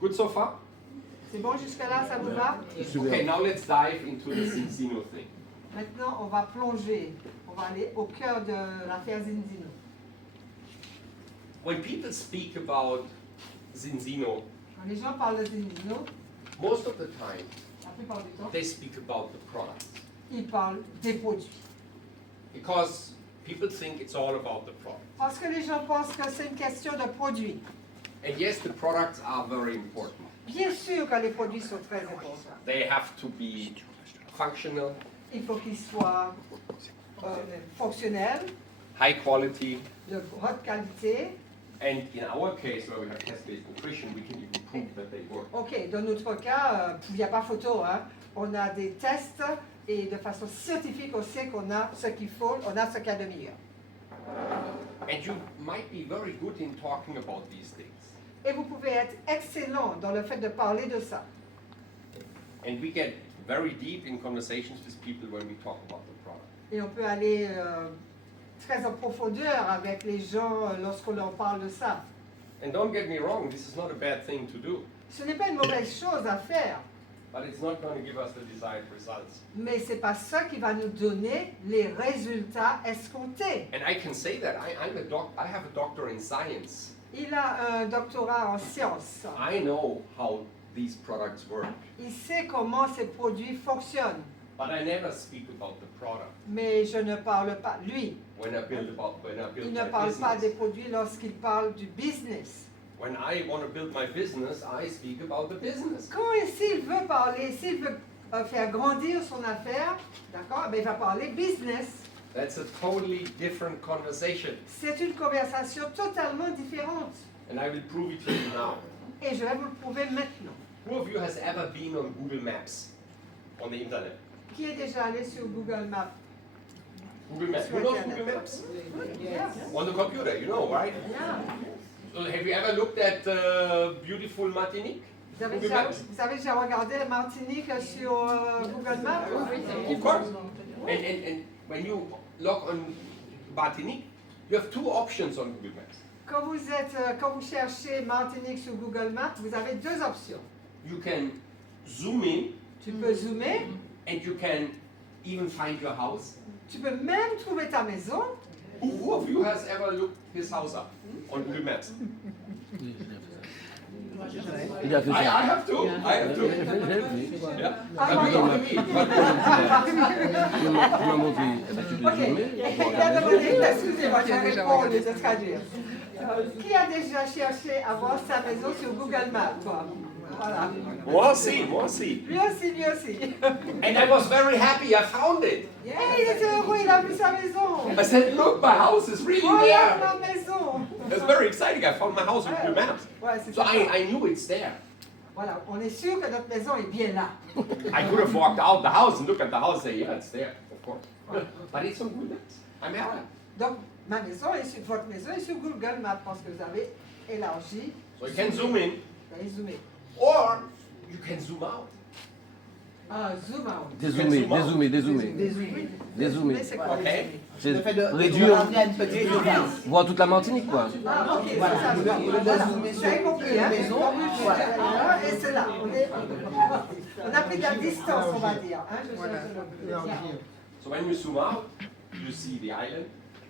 Good so far? C'est bon jusque-là, ça vous va? Okay, now let's dive into the Zinzino thing. Maintenant, on va plonger. On va aller au cœur de l'affaire Zinzino. When people speak about Zinzino, Quand les gens parlent de Zinzino, most of the time la plupart du temps, they speak about the products. ils parlent des produits. Because people think it's all about the product. Parce que les gens pensent que c'est une question de produits. And yes, the products are very important. Bien sûr que les produits sont très importants. They have to be functional, Il faut qu'ils soient fonctionnels, high quality, de haute qualité. and in our case, where we have test-based nutrition, we can even prove that they work. OK, dans notre cas, il n'y a pas photo, hein. On a des tests et de façon scientifique, on sait qu'on a ce qu'il faut, on a ce qu'il y a de meilleur. And you might be very good in talking about these things. Et vous pouvez être excellent dans le fait de parler de ça. And we get very deep in conversations with people when we talk about the product. Et on peut aller très en profondeur avec les gens lorsqu'on leur parle de ça. And don't get me wrong, this is not a bad thing to do, Ce n'est pas une mauvaise chose à faire, but it's not going to give us the desired results. mais ce n'est pas ça qui va nous donner les résultats escomptés. And I can say that I have a doctor in science. Il a un doctorat en sciences. I know how these products work, Il sait comment ces produits fonctionnent, but I never speak about the product mais je ne parle pas, lui, when I build il ne my parle pas des business. produits lorsqu'il parle du business. When I want to build my business, I speak about the business. S'il veut parler, s'il veut faire grandir son affaire, d'accord, ben il va parler business. That's a totally different conversation, C'est une conversation totalement différente. and I will prove it to you now. Et je vais vous le prouver maintenant. Who of you has ever been on Google Maps on the internet? Qui est déjà allé sur Google Maps? Google Maps. You know Google Maps? Yeah. On the computer, you know, right? Yeah. So have you ever looked at beautiful Martinique? Google Maps? Vous avez déjà regardé la Martinique sur Google Maps? Of course. And when you log on Martinique, you have two options on Google Maps. Quand vous cherchez Martinique sur Google Maps, vous avez deux options. You can zoom in, Tu peux zoomer, and you can even find your house. tu peux même trouver ta maison. Who of you has ever looked his house up on Google Maps? Il a fait I ça. have to. I have to. Yeah. Ah, But you pardon. know me. Tu m'as montré. Eh ben, tu peux Ok, zoomer. il a demandé, excusez-moi, je réponds au lieu de traduire. Qui a déjà cherché à voir sa maison sur Google Maps, toi? Voilà. Moi aussi. Lui aussi, lui aussi. And I was very happy. I found it. Hey, il était heureux, il a vu sa maison. I said, look, my house is really Voilà there. ma maison. It was very exciting. I found my house on Google Maps. Ouais, c'est So ça. I knew it's there. Voilà, on est sûr que notre maison est bien là. I could have walked out the house and looked at the house and say, yeah, it's there, of course. But it's on Google Maps. I'm happy. Donc, ma maison est sur, votre maison est sur Google Maps parce que vous avez élargi. So you can zoom in, Vous avez zoomé. or you can zoom out. Ah, zoom out. Dézoomer. Dézoomer. Dézoomer. C'est quoi? Ok. dézoomer? C'est Le fait de réduire, ramener à une petite province. voir toute la Martinique, quoi. Ah, ok, c'est Voilà. ça. Au lieu de zoomer Vous sur avez compris, hein? une maison, Voilà. Et c'est là. On a pris de la distance, on va dire. Hein? Je cherche le mot. So when you zoom out, you see the island.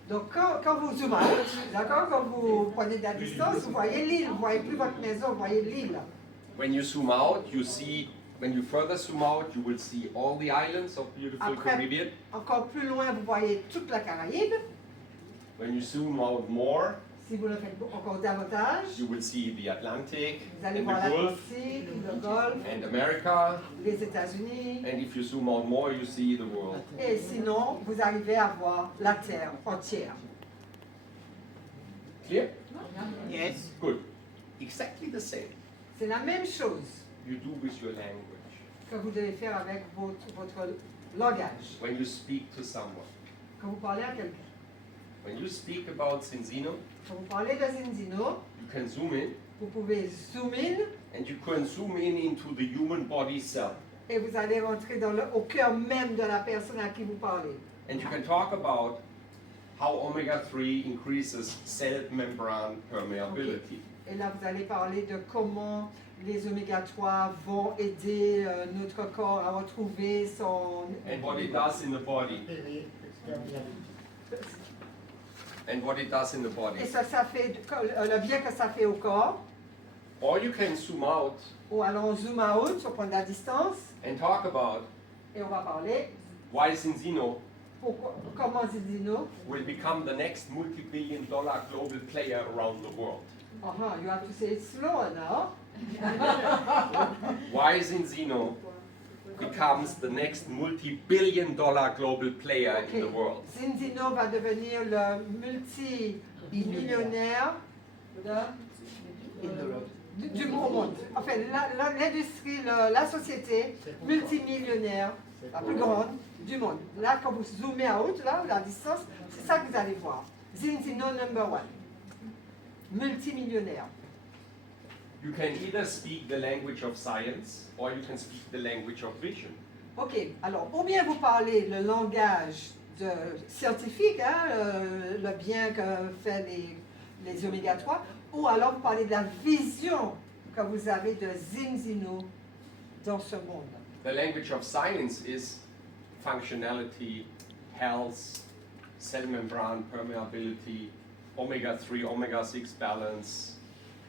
Donc, quand vous zoomez out, d'accord, quand vous prenez de la distance, vous voyez l'île, vous ne voyez plus votre maison, vous voyez l'île. When you zoom out, you see, when you further zoom out, you will see all the islands of beautiful Après, Caribbean. encore plus loin, vous voyez toute la Caraïbe. When you zoom out more, Si vous le faites encore davantage, you will see the Atlantic vous allez and voir the Gulf l'Atlantique, le Golfe, and America. les États-Unis. And if you zoom out more, you see the world. Et sinon, vous arrivez à voir la Terre entière. Clear? Yes. Good. Exactly the same C'est la même chose you do with your language. que vous devez faire avec votre langage. When you speak to someone. Quand vous parlez à quelqu'un. When you speak about Zinzino, Quand vous parlez de Zinzino, you can zoom in, vous pouvez zoom in and you can zoom in into the human body cell. et vous allez rentrer au cœur même de la personne à qui vous parlez. And you can talk about how omega-3 increases cell membrane permeability. Et là, vous allez parler de comment les oméga 3 vont aider notre corps à retrouver son... And what it does in the body. And what it does in the body. Et ça fait le bien que ça fait au corps. Or you can zoom out Ou alors on zoom out, on prend de la distance and talk about et on va parler why Zinzino comment Zinzino. will become the next multi-billion-dollar global player around the world. You have to say it slower now. Why Zinzino becomes the next multi-billion-dollar global player in the world. Zinzino va devenir le multi-millionnaire du monde. Enfin, l'industrie, la société multimillionnaire, la plus grande du monde. Là, quand vous zoomez out, là, la distance, c'est ça que vous allez voir. Zinzino number 1. Multimillionnaire. You can either speak the language of science or you can speak the language of vision. Ok, alors, ou bien vous parlez le langage scientifique, le bien que fait les oméga 3, ou alors vous parlez de la vision que vous avez de Zinzino dans ce monde. The language of science is functionality, health, cell membrane permeability, omega-3, omega-6 balance,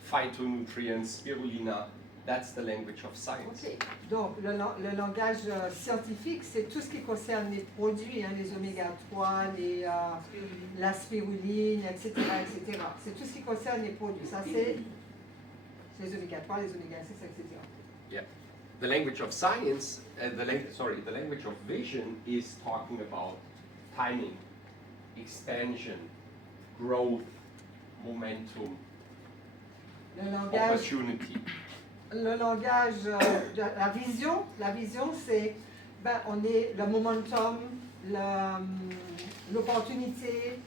phytonutrients, spirulina. That's the language of science. Ok, donc le langage scientifique, c'est tout ce qui concerne les produits, les oméga 3, la spiruline, etc., etc. C'est tout ce qui concerne les produits. Ça, c'est les oméga 3, les oméga 6, etc. Yeah. The language of science, the language of vision is talking about timing, expansion, growth, momentum, opportunity. Le langage de la vision, c'est on est le momentum, l'opportunité,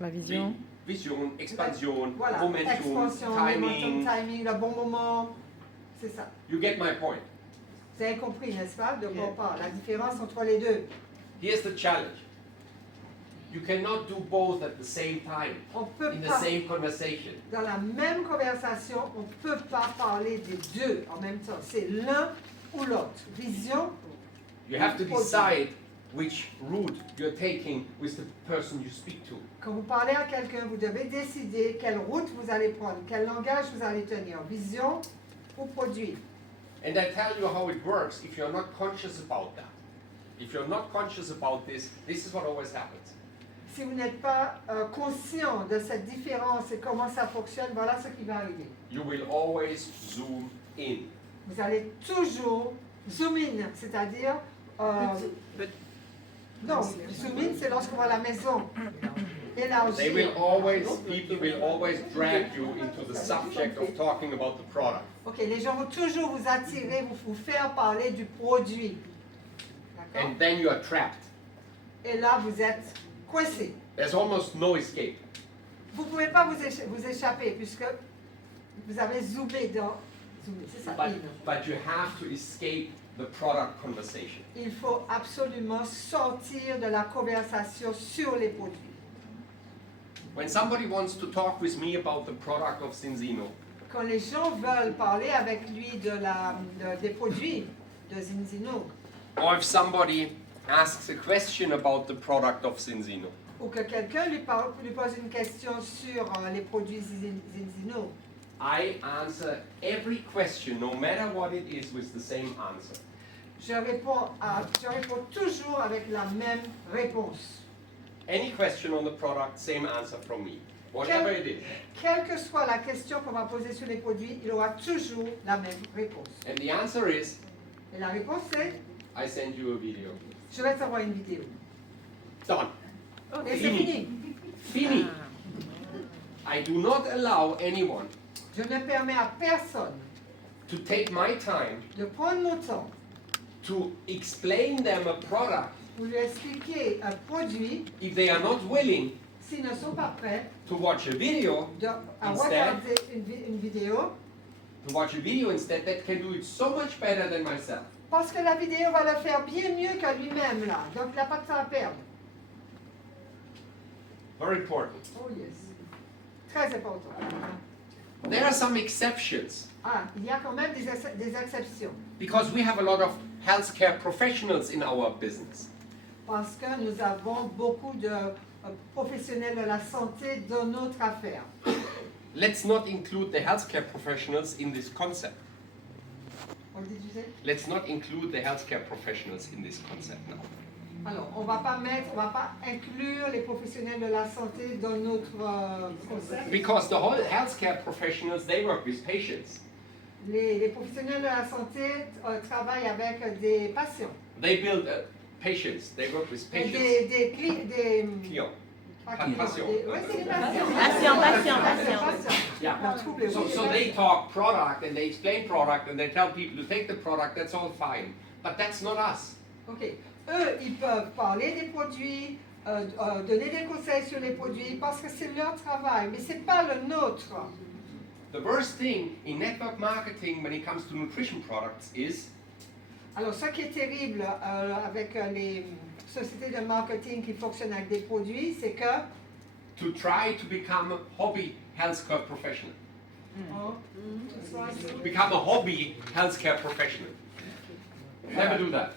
La vision. Vision, expansion, voilà, momentum, expansion, timing. timing, le bon moment, c'est ça. You get my point. Vous avez compris, n'est-ce pas, de quoi on parle, la différence entre les deux. Here's the challenge. You cannot do both at the same time, On peut in the pas, same conversation. dans la même conversation, on ne peut pas parler des deux en même temps. C'est l'un ou l'autre. Vision. You have to decide which route you're taking with the person you speak to. Quand vous parlez à quelqu'un, vous devez décider quelle route vous allez prendre, quel langage vous allez tenir, vision ou produit. And I tell you how it works if you're not conscious about that. If you're not conscious about this is what always happens. Si vous n'êtes pas conscient de cette différence et comment ça fonctionne, voilà ce qui va arriver. You will always zoom in. Vous allez toujours zoom in, c'est-à-dire... non, zoom in, c'est lorsqu'on va à la maison. Élargir. People will always drag you into the subject of talking about the product. Ok, les gens vont toujours vous attirer, vous faire parler du produit. D'accord? And then you are trapped. Et là, vous êtes coincé. There's almost no escape. Vous ne pouvez pas vous échapper puisque vous avez zoomé dans... Zoomé, c'est ça, in. But you have to escape the product conversation. Il faut absolument sortir de la conversation sur les produits. When somebody wants to talk with me about the product of Zinzino, Quand les gens veulent parler avec lui des produits de Zinzino, or if somebody asks a question about the product of Zinzino, ou que quelqu'un lui pose une question sur les produits Zinzino, I answer every question, no matter what it is, with the same answer. je réponds toujours avec la même réponse. Any question on the product, same answer from me, whatever it is. Quelle que soit la question qu'on va poser sur les produits, il aura toujours la même réponse. And the answer is, Et la réponse c'est, I send you a video. je vais t'envoyer une vidéo. Done. Et c'est fini. Fini. I do not allow anyone Je ne permets à personne to take my time de prendre mon temps to explain them a product pour lui expliquer un produit if they are not willing s'ils ne sont pas prêts to watch a video à regarder une vidéo instead that can do it so much better than myself. parce que la vidéo va le faire bien mieux que lui-même là. Donc il n'a pas de temps à perdre. Very important. Oh yes. Très important. There are some exceptions Ah, il y a quand même des exceptions. because we have a lot of healthcare professionals in our business. Parce que nous avons beaucoup de professionnels de la santé dans notre affaire. Let's not include the healthcare professionals in this concept. What did you say? Let's not include the healthcare professionals in this concept now. Alors, on va pas inclure les professionnels de la santé dans notre concept. Because the whole healthcare professionals, they work with patients. Les professionnels de la santé travaillent avec des patients. They build patients, they work with Et patients. des Clients. pas Pas clients, patients. oui, c'est des patients. Patients. Yeah. On trouve les So they talk product and they explain product and they tell people to take the product, that's all fine. But that's not us. Ok. Eux, ils peuvent parler des produits, donner des conseils sur les produits parce que c'est leur travail, mais c'est pas le nôtre. The worst thing in network marketing when it comes to nutrition products is Alors, ce qui est terrible avec les sociétés de marketing qui fonctionnent avec des produits, c'est que to try to become a hobby healthcare professional. To become a hobby healthcare professional. Never do that.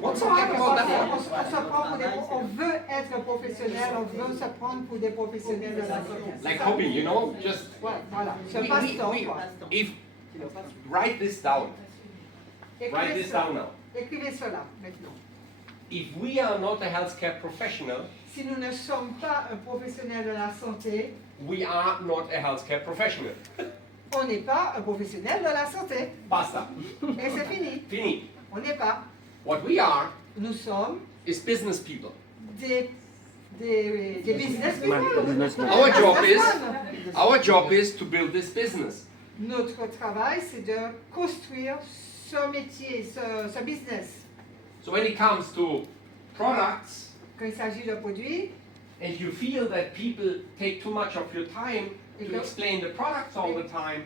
What's so hard about that? On veut être professionnel, on veut se prendre pour des professionnels de la santé. Like hobby, you know, just Ouais, voilà. C'est passe-temps, quoi. if write this down. Write Écrivez this cela. down now. Écrivez cela maintenant. If we are not a healthcare professional, Si nous ne sommes pas un professionnel de la santé, we are not a healthcare professional. on n'est pas un professionnel de la santé. Basta. Et c'est fini. Fini. On n'est pas. What we are Nous sommes is business people. des business people. Businessman. Our job is to build this business. Notre travail, c'est de construire ce métier, ce business. So when it comes to products, Quand il s'agit de produits, and you feel that people take too much of your time to Okay. explain the products all the time,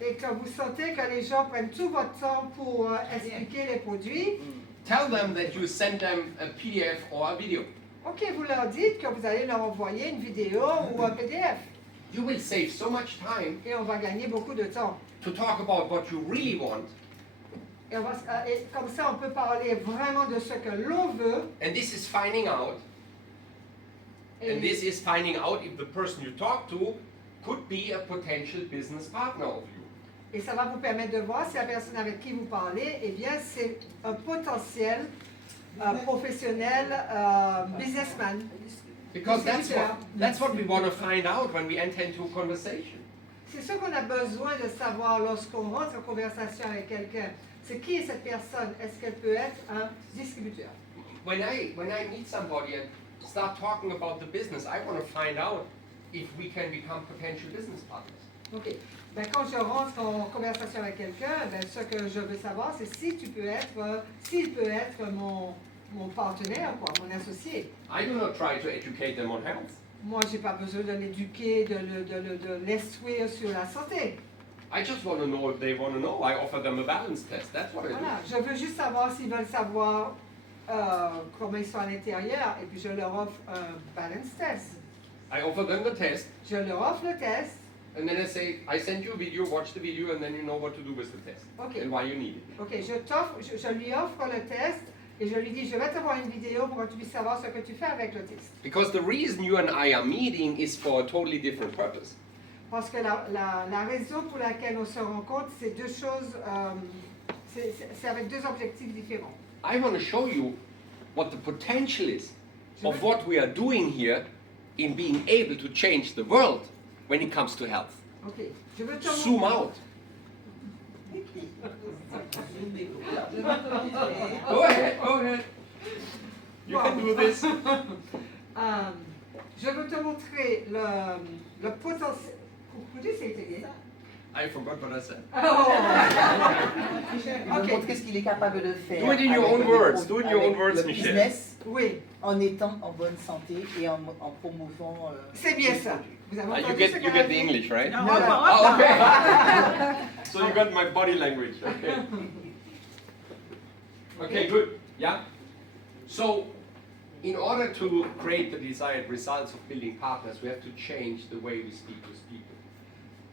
et que vous sentez que les gens prennent tout votre temps pour expliquer les produits, tell them that you send them a PDF or a video. ok, vous leur dites que vous allez leur envoyer une vidéo ou un PDF. You will save so much time Et on va gagner beaucoup de temps. to talk about what you really want, Et comme ça, on peut parler vraiment de ce que l'on veut. and this is finding out, Et, and this is finding out if the person you talk to could be a potential business partner of you. et ça va vous permettre de voir si la personne avec qui vous parlez, eh bien, c'est un potentiel professionnel businessman. Because that's what we want to find out when we enter into a conversation. C'est ce qu'on a besoin de savoir lorsqu'on rentre en conversation avec quelqu'un. C'est qui est cette personne? Est-ce qu'elle peut être un distributeur? When I meet somebody and start talking about the business, I want to find out if we can become potential business partners. Ok. Ben, quand je rentre en conversation avec quelqu'un, ben, ce que je veux savoir, c'est si tu peux être, s'il peut être mon partenaire, quoi, mon associé. I do not try to educate them on health. Moi, j'ai pas besoin de l'éduquer, de l'instruire sur la santé. I just want to know if they want to know. I offer them a balance test. That's what I do. Voilà. Je veux juste savoir s'ils veulent savoir comment ils sont à l'intérieur, et puis je leur offre un balance test. I offer them the test, Je leur offre le test. and then I say, I send you a video, watch the video, and then you know what to do with the test Okay. and why you need it. Ok, je lui offre le test et je lui dis, je vais te voir une vidéo pour que tu puisses savoir ce que tu fais avec le test. Because the reason you and I are meeting is for a totally different purpose. Parce que la raison pour laquelle on se rencontre, c'est deux choses, c'est avec deux objectifs différents. I want to show you what the potential is of what we are doing here in being able to change the world when it comes to health. Ok, je veux te Zoom montrer. out. Go ahead, go ahead. You can do this. Je veux te montrer le potentiel. Could you say it again? I forgot what I said. Il veut montrer ce qu'il est capable de faire. Do it in your avec own le words. produit, Do it in your avec own words, le Michel. business, Oui, en étant en bonne santé et en promouvant. c'est bien ça. Vous avez entendu You ce get qu'elle a the dit? English, right? Non, Oh, okay. So you got my body language. Okay. Okay, good. Yeah. So, in order to create the desired results of building partners, we have to change the way we speak with people.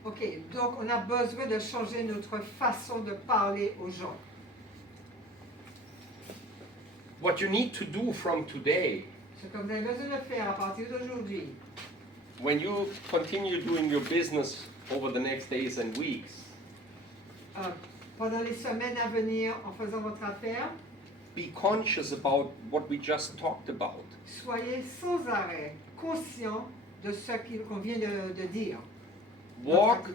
Ok, donc on a besoin de changer notre façon de parler aux gens. What you need to do from today, Ce que vous avez besoin de faire à partir d'aujourd'hui, when you continue doing your business over the next days and weeks, pendant les semaines à venir en faisant votre affaire, be conscious about what we just talked about. soyez sans arrêt conscient de ce qu'on vient de dire. Walk,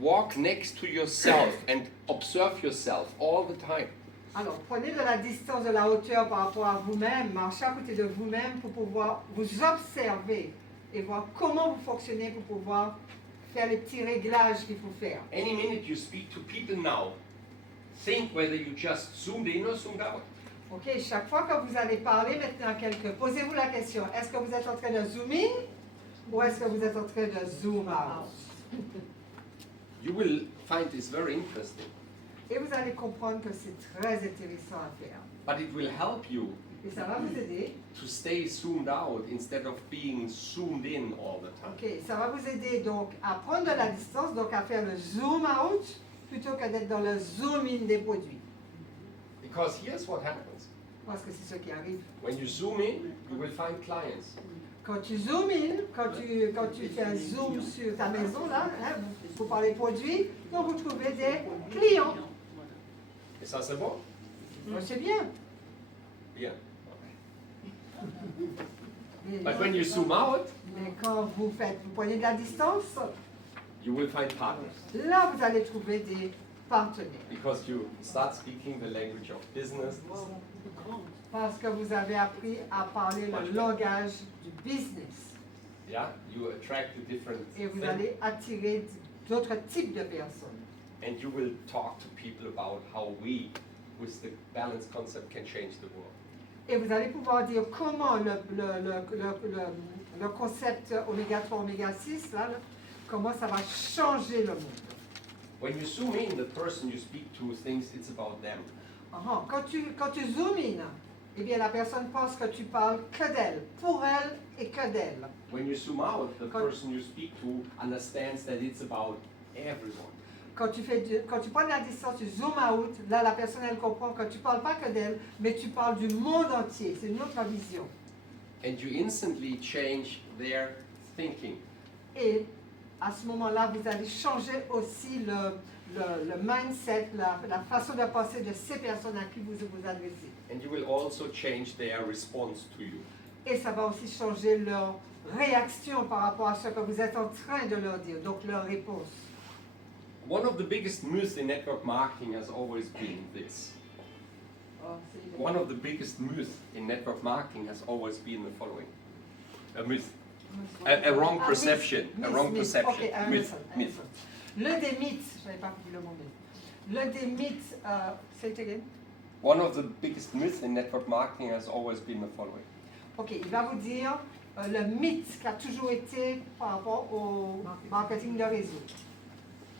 walk next to yourself and observe yourself all the time. Alors, prenez de la distance, de la hauteur par rapport à vous-même, marchez à côté de vous-même pour pouvoir vous observer et voir comment vous fonctionnez pour pouvoir faire les petits réglages qu'il faut faire. Any minute you speak to people now, think whether you just zoomed in or zoomed out. Ok, chaque fois que vous allez parler maintenant à quelqu'un, posez-vous la question, est-ce que vous êtes en train de zoom in ou est-ce que vous êtes en train de zoom out? You will find this very interesting, Et vous allez comprendre que c'est très intéressant à faire. but it will help you Et ça va vous aider. to stay zoomed out instead of being zoomed in all the time. Ok, ça va vous aider donc à prendre de la distance, donc à faire le zoom out plutôt que d'être dans le zoom in des produits. Because here's what happens. Parce que c'est ce qui arrive. When you zoom in, you will find clients. Quand tu zoom in, quand tu fais un zoom sur ta maison, là, hein, vous parlez produits, donc vous trouvez des clients. Et ça c'est bon? C'est bien. Bien. Mais, But when you zoom out, mais quand vous prenez de la distance, you will find partners. là vous allez trouver des partenaires. Because you start speaking the language of business. Parce que vous avez appris à parler le langage du business. Yeah, you attract a different Et vous thing. allez attirer d'autres types de personnes. And you will talk to people about how we, with the balance concept, can change the world. Et vous allez pouvoir dire comment le concept oméga 3, oméga 6, là, comment ça va changer le monde. When you zoom in, the person you speak to thinks it's about them. Quand tu zoomes in, eh bien la personne pense que tu parles que d'elle, pour elle et que d'elle. When you zoom out, the Quand- person you speak to understands that it's about everyone. Quand tu prends de la distance, tu zoom out, là la personne elle comprend que tu parles pas que d'elle, mais tu parles du monde entier, c'est une autre vision. And you instantly change their thinking. Et à ce moment-là, vous allez changer aussi le mindset, la façon de penser de ces personnes à qui vous vous adressez. And you will also change their response to you. Et ça va aussi changer leur réaction par rapport à ce que vous êtes en train de leur dire, donc leur réponse. One of the biggest myths in network marketing has always been this. One of the biggest myths in network marketing has always been the following. A myth. A wrong perception. A wrong perception. Okay, Myth. Myth. L'un des mythes, je n'avais pas compris le mot mythe. L'un des mythes, say it again. One of the biggest myths in network marketing has always been the following. Ok, il va vous dire le mythe qui a toujours été par rapport au marketing de réseau.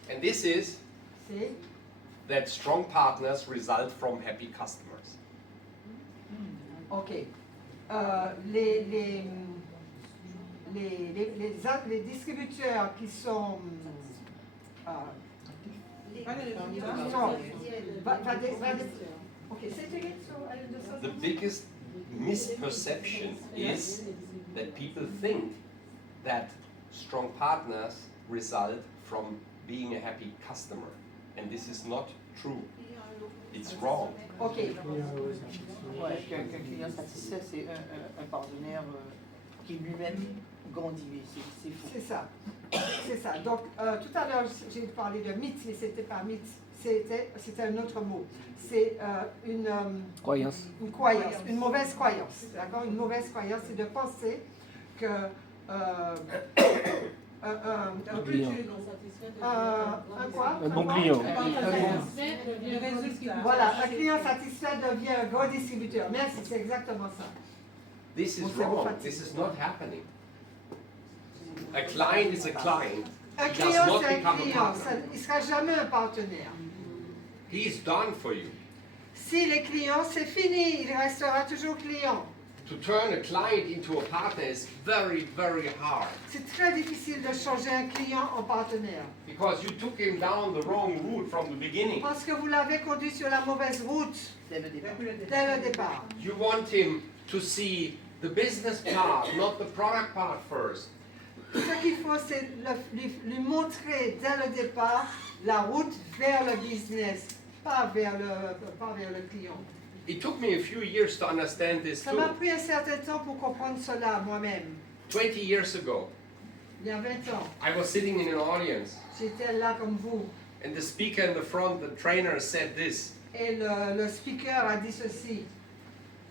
And this is C'est that strong partners result from happy customers. ok. Les distributeurs qui sont ok, say it again, so I understand. The biggest misperception is that people think that strong partners result from being a happy customer. And this is not true. It's wrong. Ok, Ouais, qu'un client satisfait, c'est un partenaire qui lui-même grandit. C'est faux. c'est ça. C'est ça. Donc, tout à l'heure, j'ai parlé de mythe, mais c'était pas mythe, c'était un autre mot. C'est une Croyance. croyance, une mauvaise croyance. D'accord? Une mauvaise croyance, c'est de penser que un client. un quoi? Un bon quoi? client. Voilà, un client satisfait devient un gros distributeur. Merci, c'est exactement ça. This is Well, so wrong. what- This is not happening. A client is a client. Un He does client, not c'est un become a client. partner. Il ne sera jamais un partenaire. He is done for you. Si les clients, c'est fini, il restera toujours client. To turn a client into a partner is very, very hard. C'est très difficile de changer un client en partenaire. Because you took him down the wrong route from the beginning. Parce que vous l'avez conduit sur la mauvaise route Dès le départ. dès le départ. You want him to see the business part, not the product part first. Ce qu'il faut, c'est lui montrer dès le départ la route vers le business, pas vers le client. It took me a few years to understand this Ça m'a too. pris un certain temps pour comprendre cela moi-même. 20 years ago, Il y a 20 ans, I was sitting in an audience, j'étais là comme vous. and the speaker in the front, the trainer, said this: Et le speaker a dit ceci.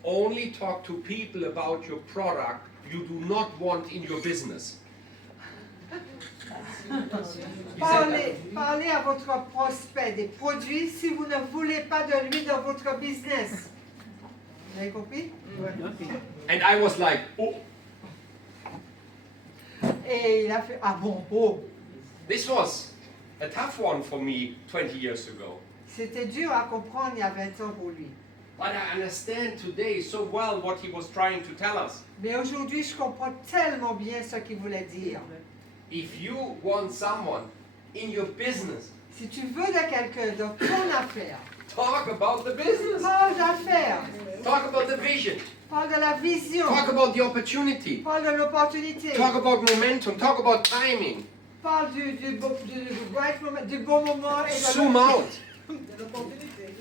only talk to people about your product you do not want in your business. He said that. Parlez à votre prospect des produits si vous ne voulez pas de lui dans votre business. Vous avez compris? And I was like, oh, Et il a fait, ah bon, oh. this was a tough one for me 20 years ago. C'était dur à comprendre il y a 20 ans pour lui. But I understand today so well what he was trying to tell us. Mais aujourd'hui, je comprends tellement bien ce qu'il voulait dire. If you want someone in your business, Si tu veux de quelqu'un dans ton affaire, talk about the business. parle d'affaires, Talk about the vision. parle de la vision, Talk about the opportunity. parle de l'opportunité, Talk about momentum. Talk about timing. parle du right moment, du bon moment et Zoom out.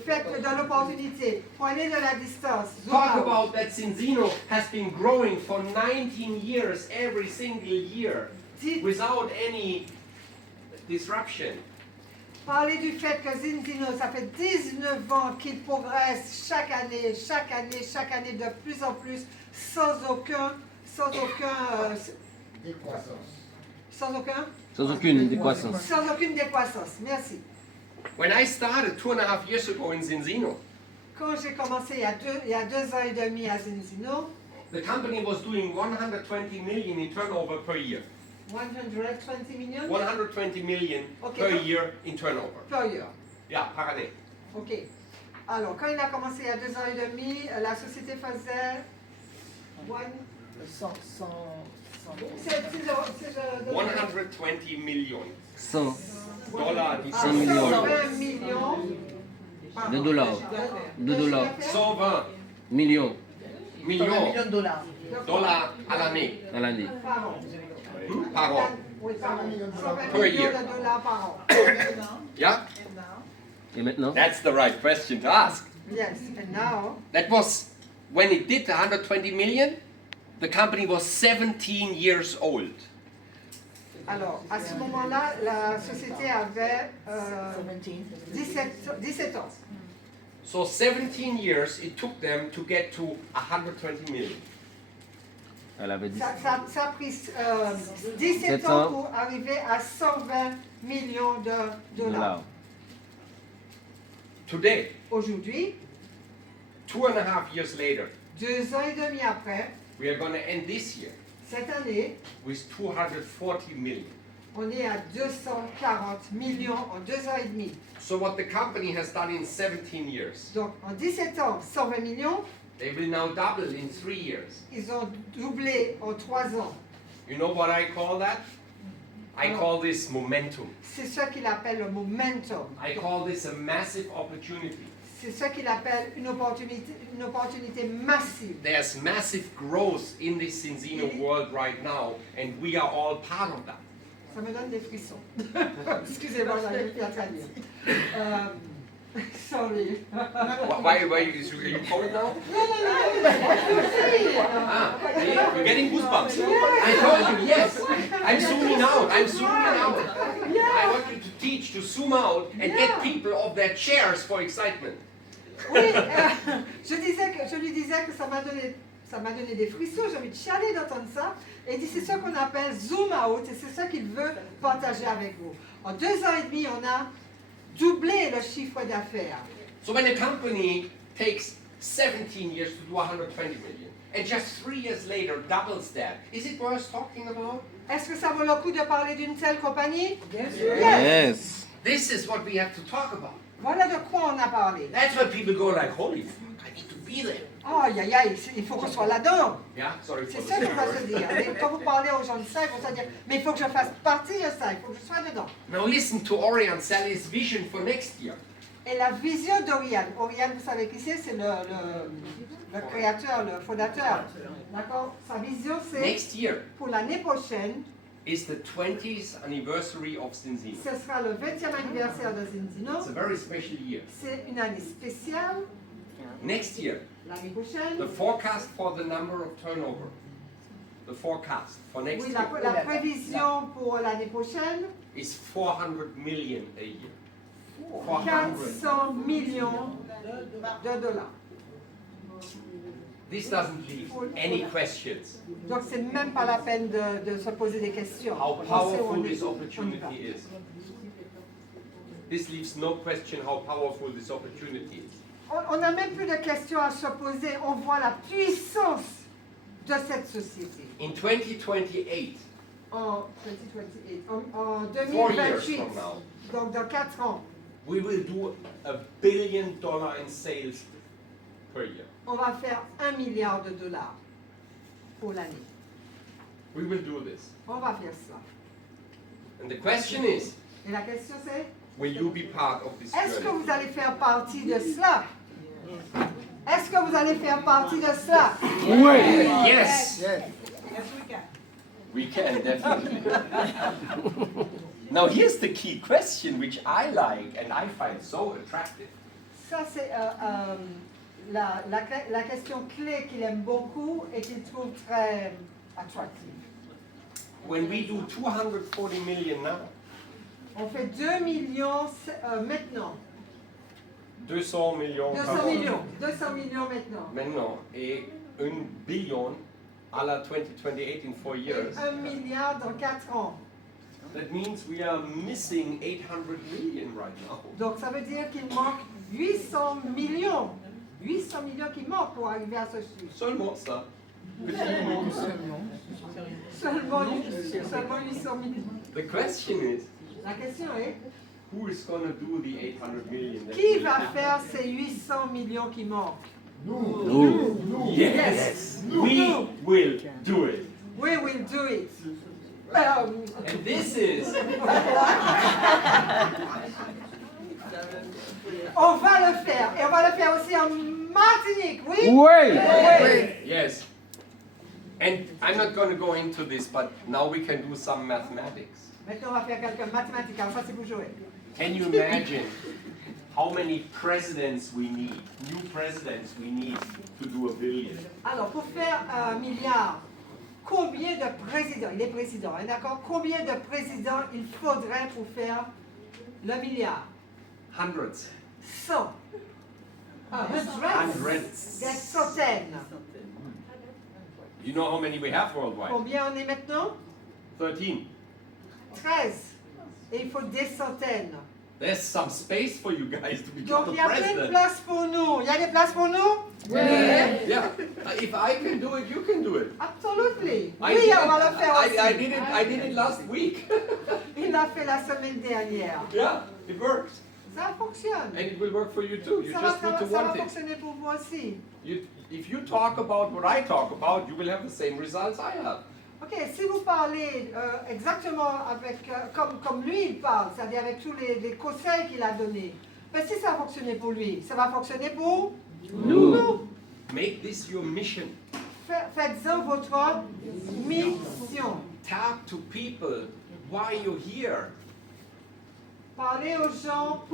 Faites de l'opportunité. Prenez de la distance. Zoom Talk out. about that Zinzino has been growing for 19 years every single year Dites- without any disruption. Parlez du fait que Zinzino, ça fait 19 ans qu'il progresse chaque année, de plus en plus, sans aucun, Décroissance. sans aucune décroissance. Merci. When I started 2.5 years ago in Zinzino, Quand j'ai commencé il y a 2 ans et demi à Zinzino, the company was doing 120 million in turnover per year. 120 millions 120 million Okay. per year in turnover. per year. Yeah, par année. OK. Alors, quand il a commencé il y a 2 ans et demi, la société faisait... C'est 120 million 100 dollars. 100 millions. 120 millions de dollars. De dollars. 120 Millions 120 millions millions de dollars. dollars à l'année. à l'année. par an. Par an. Oui, par an. 120 Per millions year. de dollars par an. Yeah? Et maintenant? That's the right question to ask. Yes, and now, That was when it did 120 million, the company was 17 years old. alors, à ce moment-là, la société avait 17 ans. So 17 years it took them to get to 120 million. Elle avait dit. Ça a pris 17 ans pour arriver à 120 millions de dollars. Today, Aujourd'hui, 2.5 years later, 2 ans et demi après, we are going to end this year cette année, with 240 million. on est à 240 millions en 2 ans et demi. So what the company has done in 17 years, Donc, en 17 ans, 120 millions, they will now double in 3 years. ils ont doublé en 3 ans. You know what I call that? I call this momentum. C'est ce qu'il appelle le momentum. I call this a massive opportunity. C'est ce qu'il appelle une opportunité massive. There's massive growth in this Zinzino world right now, and we are all part of that. Ça me donne des frissons. Excusez-moi, j'arrive plus à traduire. Sorry. Why you cold now? Ah, you're getting goosebumps. I told you, yes. I'm zooming out. I want you to teach to zoom out and get people off their chairs for excitement. Oui, je lui disais que ça m'a donné des frissons, j'ai envie de chialer d'entendre ça. Et il dit, c'est ce qu'on appelle zoom out, et c'est ça qu'il veut partager avec vous. En 2 ans et demi, on a doublé le chiffre d'affaires. So when a company takes 17 years to do 120 million, and just 3 years later doubles that, is it worth talking about? Est-ce que ça vaut le coup de parler d'une telle compagnie? Yes. This is what we have to talk about. Voilà de quoi on a parlé. That's when people go like, holy fuck, I need to be there. Aïe, aïe, aïe, il faut qu'on soit là-dedans. Yeah, sorry C'est for the ça qu'on same va se word. dire. Et quand vous parlez aux gens de ça, ils vont se dire, mais il faut que je fasse partie de ça, il faut que je sois dedans. Now listen to Orion Sally's vision for next year. Et la vision d'Oriane, Oriane, vous savez qui c'est le créateur, le fondateur. D'accord? Sa vision, c'est Next year pour l'année prochaine, is the 20th anniversary of Zinzino. ce sera le 20e anniversaire de Zinzino. It's a very special year. C'est une année spéciale. Next year, L'année prochaine, the forecast for the number of turnover, the forecast for next oui, year la prévision pour l'année prochaine, is 400 million a year. 400 millions de dollars. This doesn't leave any questions Donc c'est même pas la peine de se poser des questions. how On sait où powerful on est. this On y va. opportunity is. This leaves no question how powerful this opportunity is. On n'a même plus de questions à se poser. On voit la puissance de cette société. In 2028, En 2028, en 4 years 2028, from now, donc dans 4 ans, we will do $1 billion in sales per year. on va faire 1 milliard de dollars pour l'année. We will do this. On va faire ça. And the question is, Et la question c'est, will you be part of this est-ce que journey? vous allez faire partie de cela? Est-ce que vous allez faire partie de cela? Oui. Yes, we can definitely. Now here's the key question which I like and I find so attractive. Ça, c'est la question clé qu'il aime beaucoup et qu'il trouve très attractive. When we do 240 million now, On fait 2 millions maintenant. 200 millions 200 millions. 200 millions maintenant. maintenant et 1 billion à la 2028 in 4 Et years. 1 milliard dans 4 ans. That means we are missing 800 million right now. Donc ça veut dire qu'il manque 800 millions. 800 millions qui manquent pour arriver à ce chiffre. Seulement ça. Seulement 800 millions. The question is, La question est, who is going to do the 800 million? that qui we va have? faire ces 800 millions qui manquent? Nous. Yes, we will do it. We will do it. And this is, On va le faire. Et on va le faire aussi en Martinique, oui? Oui. yes. And I'm not going to go into this, but now we can do some mathematics. Maintenant, on va faire quelques mathématiques. Alors ça, c'est pour jouer. Can you imagine how many presidents we need, new presidents we need to do $1 billion? Alors, pour faire 1 milliard, combien de présidents, il est président, hein, d'accord? Combien de présidents il faudrait pour faire le milliard? Hundreds. 100. Hundreds. Des centaines. You know how many we have worldwide? Combien on est maintenant? 13. 13. Et il faut des centaines. There's some space for you guys to become Donc, the il y a plein de president. places pour nous. Il y a des places pour nous? Yeah. If I can do it, you can do it. Absolutely. I Oui, did on va it- le faire aussi. I did it last week. Il l'a fait la semaine dernière. Yeah, it works. Ça fonctionne. And it will work for you too. You Ça va, just need to ça va want it. fonctionner pour vous aussi. If you talk about what I talk about, you will have the same results I have. Ok, si vous parlez exactement avec, comme lui il parle, c'est-à-dire avec tous les conseils qu'il a donnés, ben si ça a fonctionné pour lui, ça va fonctionner pour nous. Make this your mission. Faites-en votre mission. Talk to people why you're here. Parlez aux gens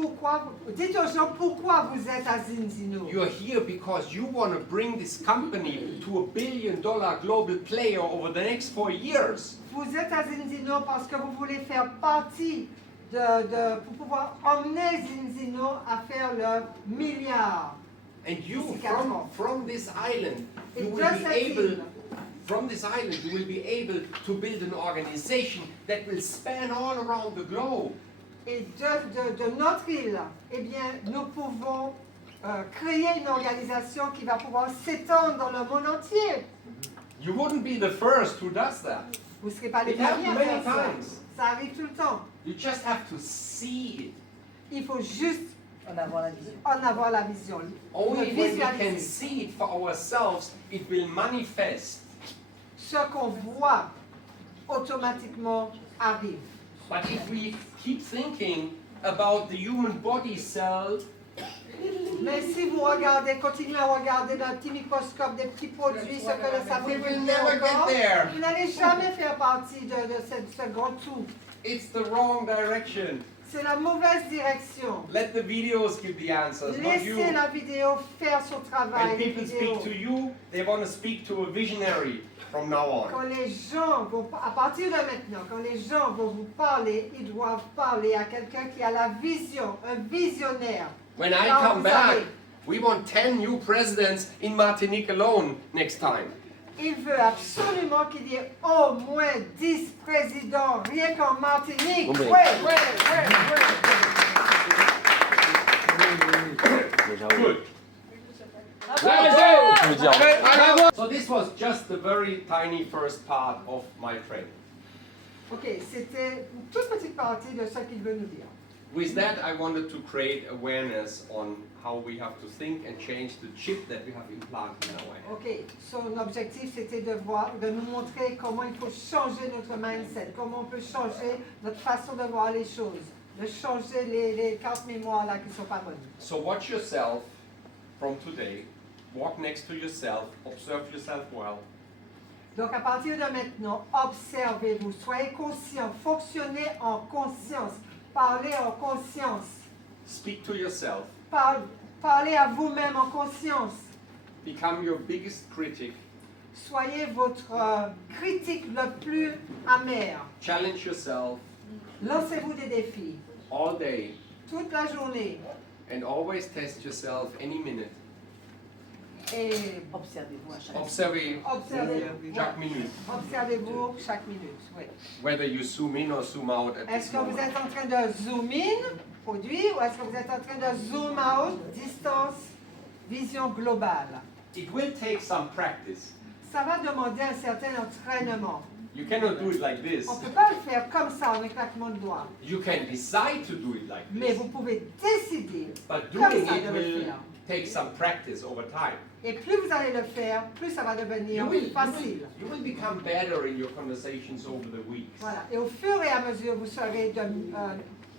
dites aux gens pourquoi vous êtes à Zinzino. You're here because you want to bring this company to $1 billion global player over the next 4 years. Vous êtes à Zinzino parce que vous voulez faire partie pour pouvoir emmener Zinzino à faire le milliard. And you, D'ici 4 ans. from this island, Et you de will be cette able, île, from this island, you will be able to build an organization that will span all around the globe. et de notre île, eh bien, nous pouvons créer une organisation qui va pouvoir s'étendre dans le monde entier. You wouldn't be the first who does that. Vous ne serez pas les It happened premiers à many faire ça. times. Ça arrive tout le temps. You just have to see it. Il faut juste En avoir la vision. en avoir la vision. Only Le when we can visualiser. see it for ourselves, it will manifest. Ce qu'on voit automatiquement arrive. But if we keep thinking about the human body cell, Mais si vous regardez, continuez à regarder dans un petit microscope des petits produits, ce que le cerveau we will fait never encore, get there. vous n'allez jamais faire partie de ce grand tout. It's the wrong direction. C'est la mauvaise direction. Let the videos give the answers, not you. Laissez la vidéo faire son travail. When les people vidéos. speak to you, they want to speak to a visionary from now on. Quand les gens vont, à partir de maintenant, quand les gens vont vous parler, ils doivent parler à quelqu'un qui a la vision, un visionnaire. When I Alors, come vous back, savez, we want 10 new presidents in Martinique alone next time. il veut absolument qu'il y ait au moins 10 présidents, rien qu'en Martinique. Bon, ben. Ouais. Déjà, Good. Je veux dire, So this was just the very tiny first part of my training. Ok, c'était une toute petite partie de ce qu'il veut nous dire. With that, I wanted to create awareness on how we have to think and change the chip that we have implanted in our head. Ok, son objectif c'était de nous montrer comment il faut changer notre mindset, comment on peut changer notre façon de voir les choses, de changer les cartes mémoire là qui ne sont pas bonnes. So watch yourself from today, walk next to yourself, observe yourself well, Donc à partir de maintenant, observez-vous, soyez conscient, fonctionnez en conscience, parlez en conscience, speak to yourself, parlez à vous-même en conscience. become your biggest critic, Soyez votre critique le plus amer. challenge yourself Lancez-vous des défis all day, toute la journée and always test yourself any minute. et Observez-vous à chaque fois. Observez chaque minute, observez-vous chaque minute. Oui. whether you zoom in or zoom out at Est-ce this que vous moment. êtes en train de zoom in, produit, ou est-ce que vous êtes en train de zoom out, distance, vision globale? It will take some practice. Ça va demander un certain entraînement. You cannot do it like this. On ne peut pas le faire comme ça, en un claquement de doigts. You can decide to do it like Mais this, vous pouvez décider, but comme doing ça, it de le will faire. take some practice over time. Et plus vous allez le faire, plus ça va devenir facile. You will become better in your conversations over the weeks. Voilà. Et au fur et à mesure, vous serez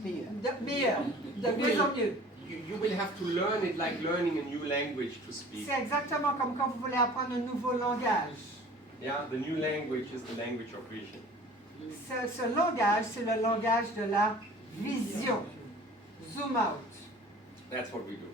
meilleur, de mieux en mieux. You will have to learn it like learning a new language to speak. C'est exactement comme quand vous voulez apprendre un nouveau langage. Yeah, the new language is the language of vision. Ce langage, c'est le langage de la vision. Zoom out. That's what we do.